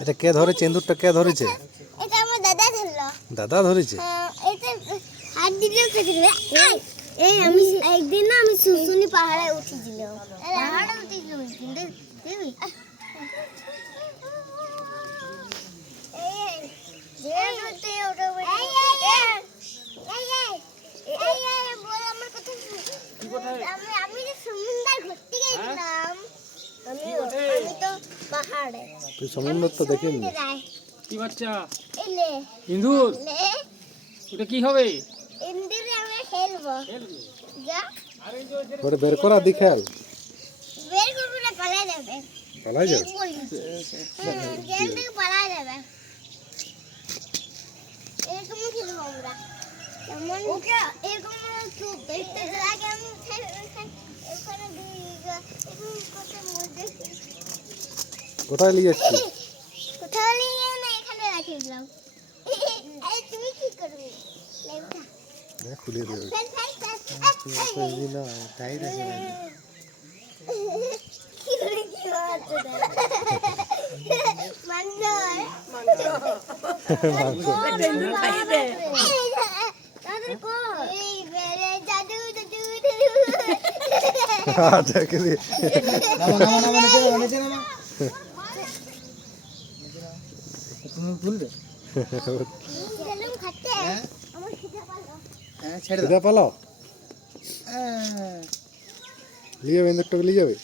এটা কে ধরেছে? ইন্দুরটা কে ধরেছে? এটা আমার দাদা ধরলো। দাদা ধরেছে? এটা হাত দিলেও খেতে দেবে। এই আমি একদিন না আমি শুশুনি পাহাড়ে উঠেছিলাম। পাহাড়ে উঠেছিলাম কিন্তু দেবি আমি যে সমুদ্র ঘুরতে গেছিলাম। আমি তো পাহাড়ে। তুই সমুদ্র তো দেখিনি। কি বাচ্চা? এলে ইন্দুর, লে ওটা কি হবে? ইন্দিরে আমরা খেলবো। যা ওরে বের করা দিখাল। বের করবো না, পালাই যাবে। পালাই যাবে? জেল থেকে পালাই যাবে। এরকম খেলবো আমরা। যেমন ওকে এরকম একটু দেখতে লাগে। আমি ওখানে কোথায় নিয়ে যাচ্ছিস? কোথাও নিয়ে না, এখানে রাখি দিলাম। এই তুমি কি করবে? দেখ খুলে দেবে। ছেড়ে পালাও। নিয়ে যাবে, ইন্দুরটাকে নিয়ে যাবে।